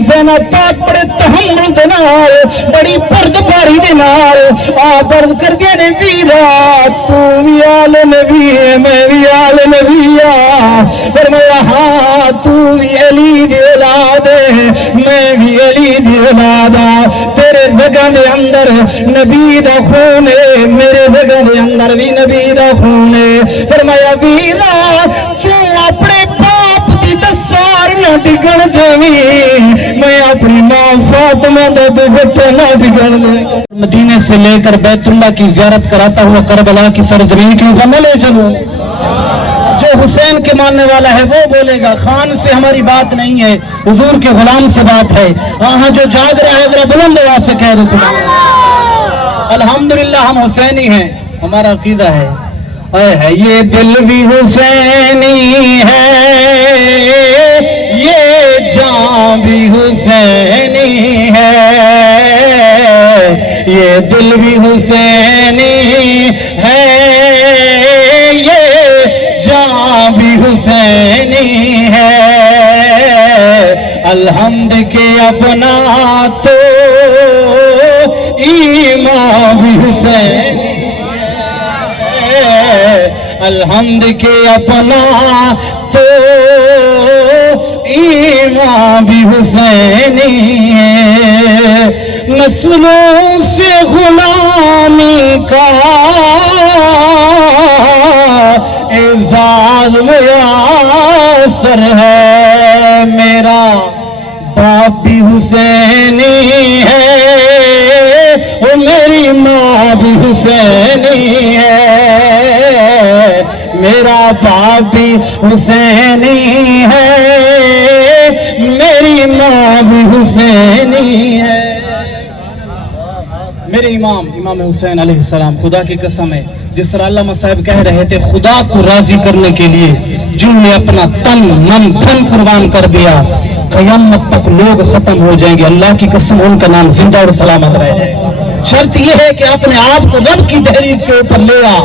زینب پاک بڑے تحمل دے نال بڑی بردباری دے نال برد کر دیا نے ویرا تو بھی آل نبی ہے میں بھی آل نبی فرمایا ہاں تو بھی علی دی اولاد ہے میں بھی علی دی اولاد تیرے رگاں دے اندر نبی دا خون ہے میرے رگاں دے اندر بھی نبی دا خون ہے فرمایا ویرا کیوں اپنے باپ دی دسار نہ ڈگن دیویں میں اپنی ماں فاطمہ دا دوپٹہ نہ ڈگن دے مدینے سے لے کر بیت اللہ کی زیارت کراتا ہوا کربلا کی سرزمین کی میں لے چلوں جو حسین کے ماننے والا ہے وہ بولے گا خان سے ہماری بات نہیں ہے حضور کے غلام سے بات ہے ہاں جو جاگ رہا ہے ذرا بلند آواز سے کہہ دو سبحان اللہ الحمدللہ ہم حسینی ہیں ہمارا عقیدہ ہے یہ دل بھی حسینی ہے یہ جان بھی حسینی ہے یہ دل بھی حسینی ہے یہ جان بھی حسینی ہے الحمد کے اپنا تو ایمان بھی حسینی الحمد کے اپنا تو ایمان بھی حسینی ہے نسلوں سے غلامی کا اعزاز میسر ہے میرا باپ بھی حسینی ہے وہ میری ماں بھی حسینی ہے میرا باپ بھی حسینی ہے میری ماں بھی حسینی ہے میرے امام حسین علیہ السلام خدا کی قسم ہے جس طرح علامہ صاحب کہہ رہے تھے خدا کو راضی کرنے کے لیے جنہوں نے اپنا تن من دھن قربان کر دیا قیامت تک لوگ ختم ہو جائیں گے اللہ کی قسم ان کا نام زندہ اور سلامت رہے شرط یہ ہے کہ اپنے آپ کو رب کی دہلیز کے اوپر لے آ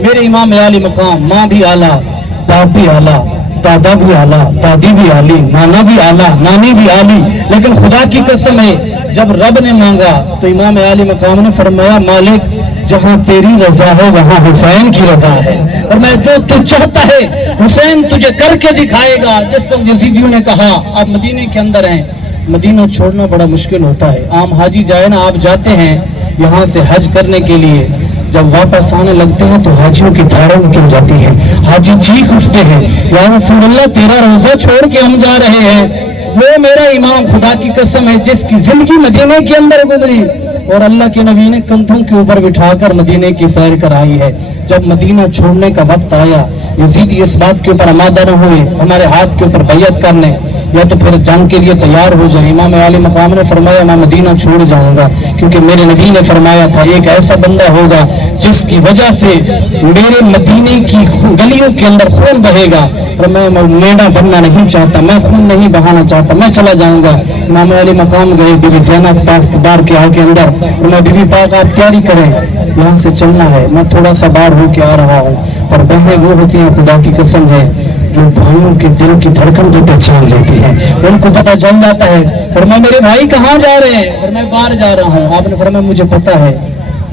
میرے امام عالی مقام ماں بھی اعلیٰ باپ بھی اعلیٰ دادا بھی اعلیٰ دادی بھی عالی نانا بھی اعلیٰ نانی بھی عالی لیکن خدا کی قسم ہے جب رب نے مانگا تو امام عالی مقام نے فرمایا مالک جہاں تیری رضا ہے وہاں حسین کی رضا ہے اور میں جو تو چاہتا ہے حسین تجھے کر کے دکھائے گا جس وقت یزیدیوں نے کہا آپ مدینے کے اندر ہیں مدینہ چھوڑنا بڑا مشکل ہوتا ہے عام حاجی جائے نا آپ جاتے ہیں یہاں سے حج کرنے کے لیے جب واپس آنے لگتے ہیں تو حاجیوں کی دھاڑیں نکل جاتی ہیں حاجی چیخ اٹھتے ہیں یا رسول اللہ تیرا روزہ چھوڑ کے ہم جا رہے ہیں وہ میرا امام خدا کی قسم ہے جس کی زندگی مدینے کے اندر گزری اور اللہ کے نبی نے کندھوں کے اوپر بٹھا کر مدینے کی سیر کرائی ہے جب مدینہ چھوڑنے کا وقت آیا یزید اس بات کے اوپر آمادہ نہ ہوئے ہمارے ہاتھ کے اوپر بیعت کرنے یا تو پھر جنگ کے لیے تیار ہو جائیں امام عالی مقام نے فرمایا میں مدینہ چھوڑ جاؤں گا کیونکہ میرے نبی نے فرمایا تھا ایک ایسا بندہ ہوگا جس کی وجہ سے میرے مدینے کی گلیوں کے اندر خون بہے گا اور میں میڈا بننا نہیں چاہتا میں خون نہیں بہانا چاہتا میں چلا جاؤں گا امام عالی مقام گئے بی بی زینب پاک بار کے آگے اندر میں بی بی پاک آپ تیاری کریں یہاں سے چلنا ہے میں تھوڑا سا بار ہو کے آ رہا ہوں پر بہنیں وہ ہوتی ہیں خدا کی قسم ہے جو بھائیوں کے دل کی دھڑکن کو پہچان لیتی ہے ان کو پتہ چل جاتا ہے اور میں میرے بھائی کہاں جا رہے ہیں اور میں باہر جا رہا ہوں آپ نے فرمایا مجھے پتہ ہے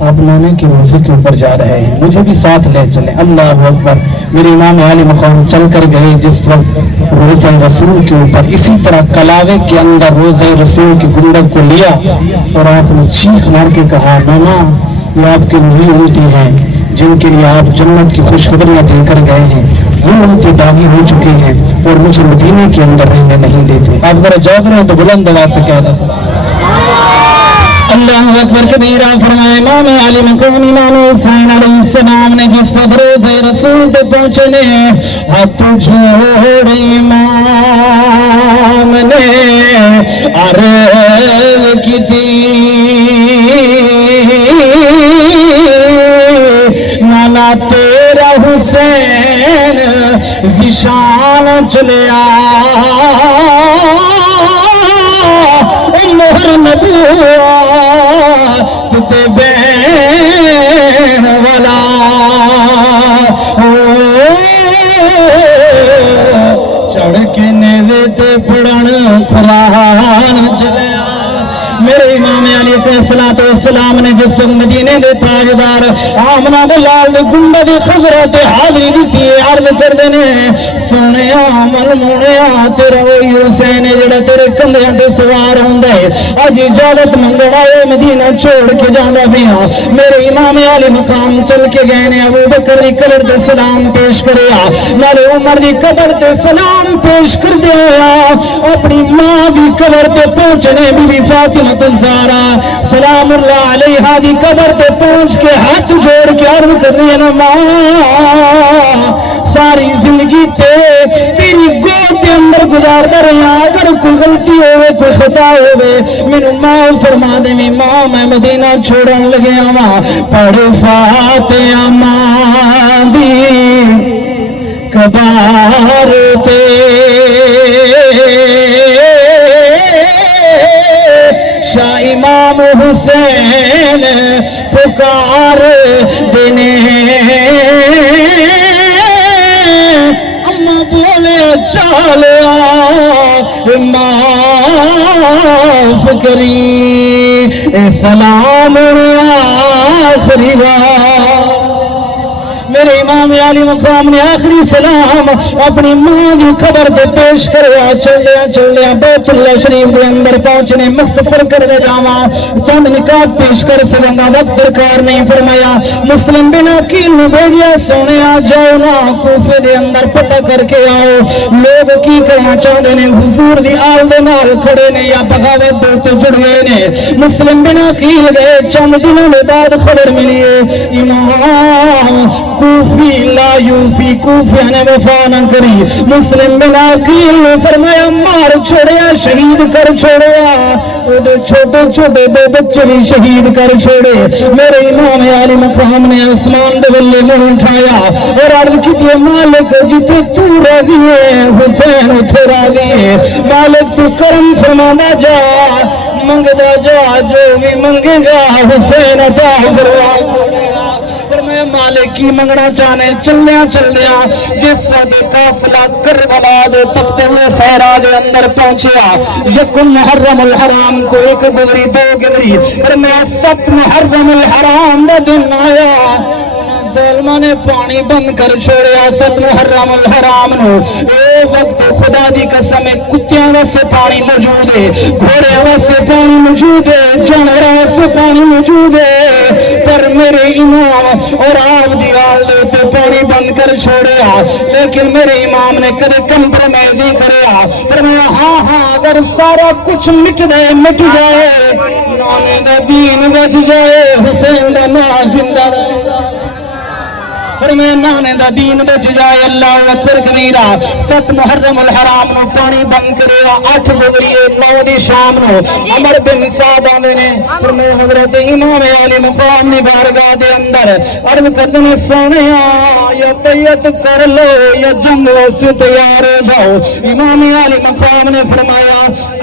آپ نانے کے روزے کے اوپر جا رہے ہیں مجھے بھی ساتھ لے چلیں اللہ اکبر میرے امام عالی مقام چل کر گئے جس وقت روزہ رسول کے اوپر اسی طرح کلاوے کے اندر روزہ رسول کی گنبد کو لیا اور آپ نے چیخ مار کے کہا نانا یہ آپ کی وہی امتی ہیں جن کے لیے آپ جنت کی خوشخبریاں دے کر گئے ہیں وہ امتی داغی ہو چکے ہیں اور مجھے مدینے کے اندر رہنے نہیں دیتے آپ ذرا جاگ رہے ہیں تو بلند آواز سے کہہ دو اللہ اکبر کبیرہ فرمائے امام علی مقام امام حسین علیہ السلام نے جس وقت روزہ رسول تے پہنچنے ہاتھ جوڑ امام نے عرض کی تھی نانا تیرا حسین ذیشان چلے مہر نبوت تے بین والا چڑھ کے نیزے تے پڑھن قرآن نہ چلے میرے امام علی السلام نے جس وقت مدینے دے تاجدار آمنہ دے لال دے گنبد خضرہ تے حاضری دیتی ہے عرض کر دینے سونیا ملمونیا تیرا وہی حسین جڑا تیرے کندھیاں تے سوار ہوندا ہے اج اجازت منگنا اے مدینہ چھوڑ کے جاندا پیا میرے امام علی مقام چل کے گئے نے ابو بکر دی قبر تے سلام پیش کریا نالے عمر دی قبر تے سلام پیش کر دیا اپنی ماں دی قبر تے پہنچنے بی فاطمہ الزہرا سلام اللہ علیہا دی قبر تے پہنچ کے ہاتھ جوڑ کے عرض کر رہی ہے ماں ساری زندگی تیری گود کے اندر گزارتا رہا اگر کوئی غلطی ہوئے کوئی خطا ہوئے مینوں معاف فرما دے ماں میں مدینہ چھوڑن لگیا ماں پڑھ فاتحہ ماں دی کبار تے شاہ امام حسین پکار دینے اما بولے چالیا معاف کری سلام آخری بار میرے امام علی مقام نے آخری سلام اپنی ماں دی خبر تے پیش کریا چلیا بیت اللہ شریف دے اندر پہنچنے مختصر کر دے جاواں چند نکات پیش کر سکاں وقت درکار نہیں فرمایا مسلم بن عقیل نے بھیجیا سونے جاؤ نا کوفے دے اندر پتہ کر کے آؤ لوگ کی کرنا چاہتے ہیں حضور دی آل دے نال کھڑے نے یا بغاوت دے تے جڑ گئے نے مسلم بن عقیل گئے چند دنوں کے بعد خبر ملی امام کوفی لا یوفی کوفی نے وفا نہ کری مسلم بن عقیل نے فرمایا مار چھوڑیا شہید کر چھوڑیا چھوٹے چھوٹے دو بچے بھی شہید کر چھوڑے میرے امام علی مقام نے آسمان دے ولے منہ اٹھایا اور عرض کی مالک جتے تو راضی ہے حسین اتھے راضی ہے مالک تو کرم فرمانا جا منگدا جا جو بھی منگے گا حسین عطا فرما فرمایا مالک کی منگنا چاہنے چلدیا جس وقت قافلہ کربلا دے تپتے ہوئے صحرا دے اندر پہنچیا یکم محرم الحرام کو ایک گزری دو گزری فرمایا 7 محرم الحرام دا دن آیا ظالمہ نے پانی بند کر چھوڑیا 7 محرم الحرام نو اے وقت خدا دی قسم کتیاں واسے پانی موجود ہے گھوڑے واسے پانی موجود ہے جانوراں واسے پانی موجود ہے پر میرے امام اور آپ دی آل دے تے پانی بند کر چھوڑیا لیکن میرے امام نے کدے کمپرومائز نہیں کریا فرمایا ہاں اگر سارا کچھ مٹ جائے نانے دا دین بچ جائے حسین دا نام زندہ رہے فرمایا نانے دا دین بچ جائے اللہ اکبر کبیرہ 7 محرم الحرام نو پانی بند کریا 8 گزریے 9 دی شام نو عمر بن سعد آنے نے فرمایا حضرت امام علی مقام دی بارگاہ دے اندر عرض کردے نے سونیا یا بیعت کر لو یا جنگ واسطے تیار ہو جاؤ امام علی مقام نے فرمایا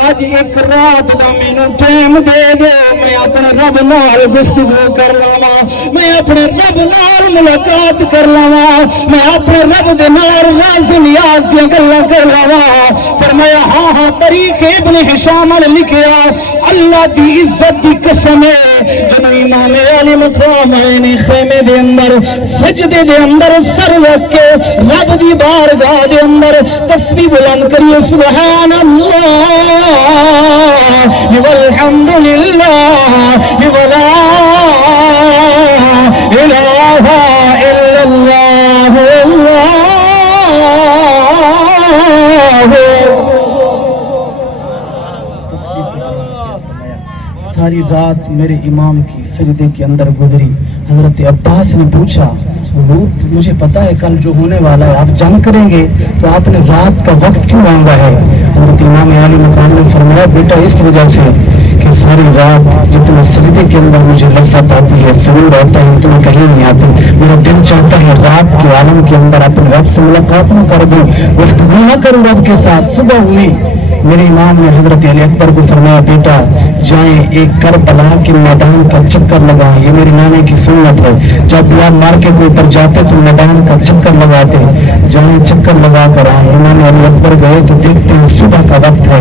آج ایک رات دا مینوں ٹائم دے دے میں اپنے رب نال گفتگو کر لاواں میں اپنے رب نال ملاقات کر لواں میں اپنے رب دے نال راز نیاز دی گلاں کر لواں فرمایا ہاں طریق ابن ہشام نے لکھیا اللہ دی عزت دی قسم ہے جب امام علی مقام آئے نے خیمے دے اندر سجدے دے اندر سر رکھ کے رب دی بارگاہ دے اندر تسبیح بلند کریے سبحان اللہ والحمد للہ ولا الہ الا اللہ ساری رات میرے امام کی سجدے کے اندر گزری حضرت عباس نے پوچھا حضور مجھے پتا ہے کل جو ہونے والا ہے آپ جنگ کریں گے تو آپ نے رات کا وقت کیوں مانگا ہے حضرت امام علی مقام نے فرمایا بیٹا اس وجہ سے کہ ساری رات جتنے سجدے کے اندر مجھے لذت آتی ہے سرور آتا ہے اتنا کہیں نہیں آتی میرا دل چاہتا ہے رات کے عالم کے اندر اپنے رب سے ملاقات نہ کر دوں گفتگو نہ کروں رب کے ساتھ صبح ہوئی میرے امام نے حضرت علی اکبر کو فرمایا بیٹا جائیں ایک کربلا کے میدان کا چکر لگائیں. یہ میری نانے کی سنت ہے, جب آپ مارکے کے اوپر جاتے تو میدان کا چکر لگاتے, جائیں چکر لگا کر آئیں. امام علی اکبر گئے تو دیکھتے ہیں صبح کا وقت ہے,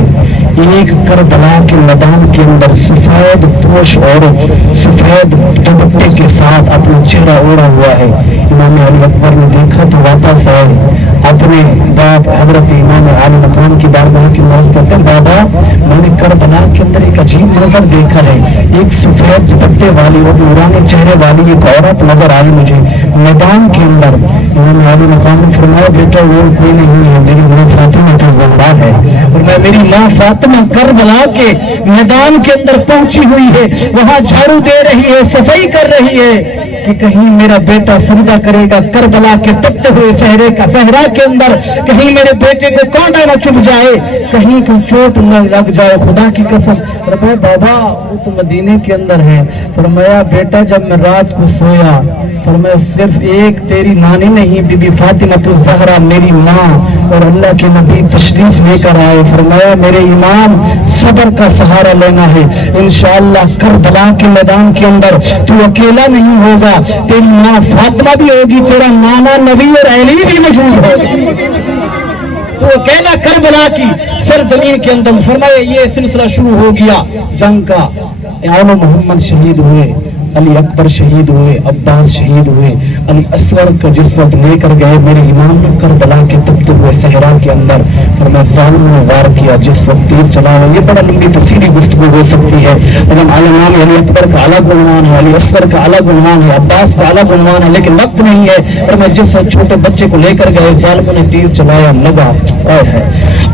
ایک کربلا کے میدان کے اندر سفید پوش عورت سفید دوپٹے کے ساتھ اپنا چہرہ اوڑا ہوا ہے. امام علی اکبر نے دیکھا تو واپس آئے, اپنے باپ حضرت امام عالی مقام کی بارگاہ کی نماز کرتے ہیں, بابا میں نے کربلا کے اندر ایک عجیب منظر دیکھا ہے, ایک سفید دوپٹے والی اور نورانی چہرے والی ایک عورت نظر آئی مجھے میدان کے اندر. امام عالی مقام نے فرمایا بیٹا وہ کوئی نہیں ہے, میری ماں فاطمہ الزہرا ہے, اور میں میری ماں فاطمہ کربلا کے میدان کے اندر پہنچی ہوئی ہے, وہاں جھاڑو دے رہی ہے, صفائی کر رہی ہے کہ کہیں میرا بیٹا سجدہ کرے گا کربلا کے تپتے ہوئے صحرا کے اندر, کہیں میرے بیٹے کو کانٹا نہ چبھ جائے, کہیں کوئی چوٹ نہ لگ جائے, خدا کی قسم. فرمایا بابا وہ تو مدینے کے اندر ہے. فرمایا بیٹا جب میں رات کو سویا, فرمایا صرف ایک تیری نانی نہیں بی بی فاطمہ الزہرا میری ماں اور اللہ کے نبی تشریف لے کر آئے. فرمایا میرے امام صبر کا سہارا لینا ہے, انشاءاللہ کربلا کے میدان کے اندر تو اکیلا نہیں ہوگا, تیری ماں فاطمہ بھی ہوگی, تیرا نانا نبی اور علی بھی موجود ہوگا, تو اکیلا کربلا کی سرزمین کے اندر. فرمایا یہ سلسلہ شروع ہو گیا جنگ کا. اعلان محمد شہید ہوئے, علی اکبر شہید ہوئے, عباس شہید ہوئے, علی اصغر کا جس وقت لے کر گئے میرے امام نے کربلا کے تپتے ہوئے صحرا کے اندر, فرمایا ظالم نے وار کیا جس وقت تیر چلا ہے. یہ بڑا لمبی تفصیلی گفتگو ہو سکتی ہے, لیکن عالمان علی اکبر کا الگ عنوان ہے, علی اصغر کا الگ عنوان ہے, عباس کا الگ عنوان ہے, لیکن وقت نہیں ہے. اور میں جس وقت چھوٹے بچے کو لے کر گئے ظالموں نے تیر چلایا, لگا ہے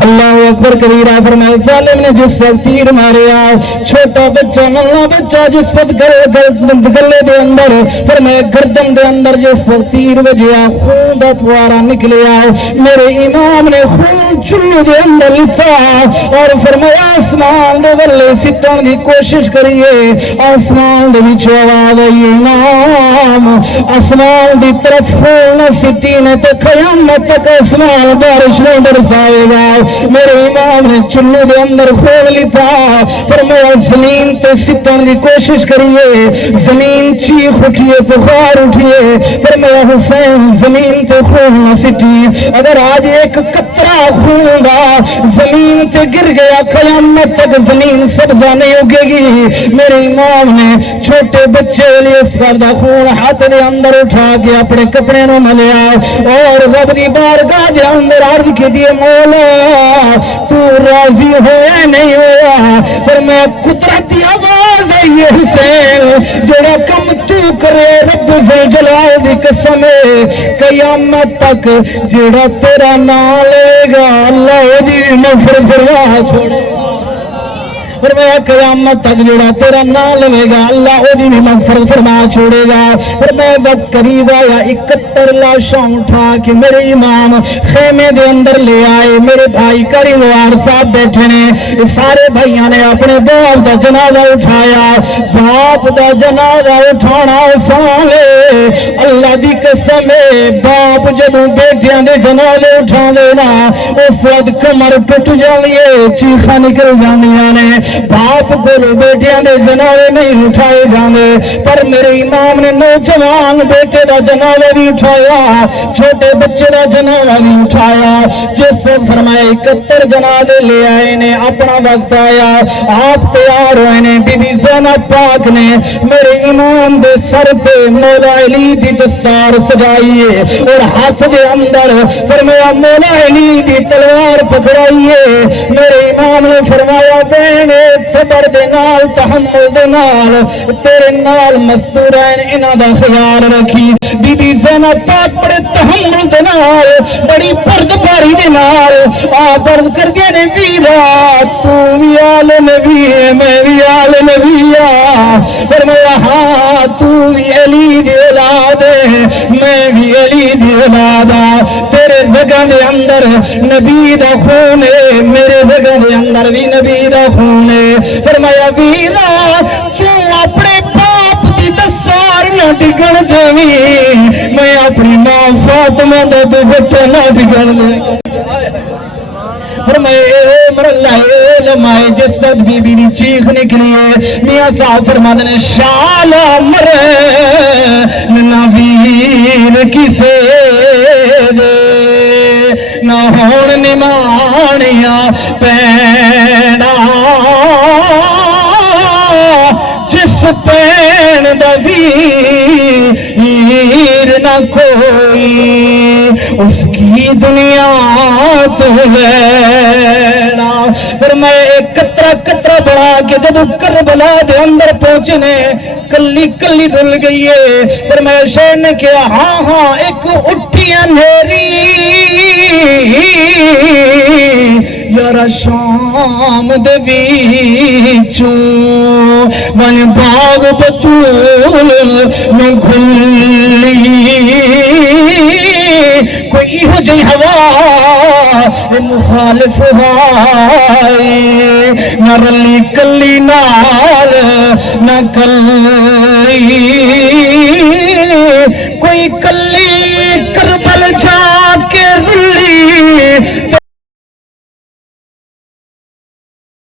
اللہ اکبر کبیرہ. فرمایا ظالم نے جس وقت تیر ماریا, چھوٹا بچہ ننھا بچہ جس وقت گلے دے اندر, فرمایا گردن دے اندر جس وقت تیر بجیا, خون دا پوارا نکلیا, میرے امام نے خون چلو دے اندر لتا اور فرمایا آسمان دے ولے سٹن دی کوشش کریے. آسمان دے وچ آواز آئی, امام آسمان دی طرف خون سٹی نے تے قیامت تک آسمان بارش نہیں برسائے گا. میرے امام نے چلو دے اندر خون لتا, فرمایا زمین تے سٹن دی کوشش کریے, زمین چیخ اٹھیے, بخار اٹھیے. فرمایا حسین زمین تے خون نہ سٹی, اگر آج ایک قطرہ خون دا زمین تے گر گیا قیامت تک زمین سبزہ نہیں اگے گی. میرے امام نے چھوٹے بچے علی اصغر دا خون ہاتھ دے اندر اٹھا کے اپنے کپڑے نو ملیا اور رب دی بارگاہ دے اندر عرض کی دی, مولا تو راضی ہویا نہیں ہویا. فرمایا قدرت دی آواز آئی ہے حسین, جڑا کم تو کرے رب ذل جلال دی قسم قیامت تک جڑا تیرا نام لے گا اللہ دی نفرت فرما چھوڑے. فرمایا قیامت تک جڑا تیرا نام لے گا اللہ او دی مغفرت فرما چھوڑے گا. فرمایا وقت قریب آیا, 71 لاشاں اٹھا کے میرے امام خیمے دے اندر لے آئے. میرے بھائی کری دوار صاحب بیٹھے نے, سارے بھائیاں نے اپنے باپ دا جنازہ اٹھایا. باپ دا جنازہ اٹھانا آسان ہے, اللہ دی قسم ہے. باپ جدوں بیٹیاں دے جنازے اٹھا دے نا اس وقت کمر ٹوٹ جاندی ہے, چیخاں نکل جاندیاں نے. باپ کو بیٹیاں دے جنازے نہیں اٹھائے جاندے, پر میرے امام نے نوجوان بیٹے دا جنازہ بھی اٹھایا, چھوٹے بچے دا جنازہ بھی اٹھایا. جس سے فرمایا 71 جنازے لے آئے نے, اپنا وقت آیا آپ تیار ہوئے نے. بی بی زینب پاک نے میرے امام دے سر تے مولا علی دی دستار سجائیے اور ہاتھ دے اندر فرمایا مولا علی دی تلوار پکڑائیے. میرے امام نے فرمایا بہن صبر دے نال تحمل دے نال تیرے نال مستورین انہاں دا خیال رکھی. بی بی زینب پاک بڑے تحمل دے نال بڑی بردباری دے نال آپ عرض کر گئے نے, ویرا تو بھی آل نبی ہے میں بھی آل نبی ہاں. فرمایا ہاں تو بھی علی دی اولاد ہے میں بھی علی دی اولاد ہاں. تیرے رگاں دے اندر نبی دا خون ہے, میرے رگاں دے اندر بھی نبی دا خون ہے. فرمایا ویرا کیوں اپنے باپ دی دستار نہ ڈگن دیویں, میں اپنی ماں فاطمہ دا دوپٹہ نہ ڈگن دے. فرمائے لمائے جس وقت بی بی دی چیخ نکلی ہے میاں صاحب فرماتے ہیں شالا مرے نویر کسے دے نہ ہون نمانیاں پینا جس پین دا ویر نہ کوئی اس کی دنیا تو لینا فرمائے قطرہ قطرہ بڑھا کے جدو کربلا دے اندر پہنچنے کلی کلی رل گئی ہے فرمائے شہر نے کہا ہاں ہاں ایک اٹھی اندھیری یارا شام دے ویچوں بن باغ بطول نو کھلی کوئی ہو جئی ہوا مخالف آئی نہ رلی کلی نال نہ کلی کوئی کل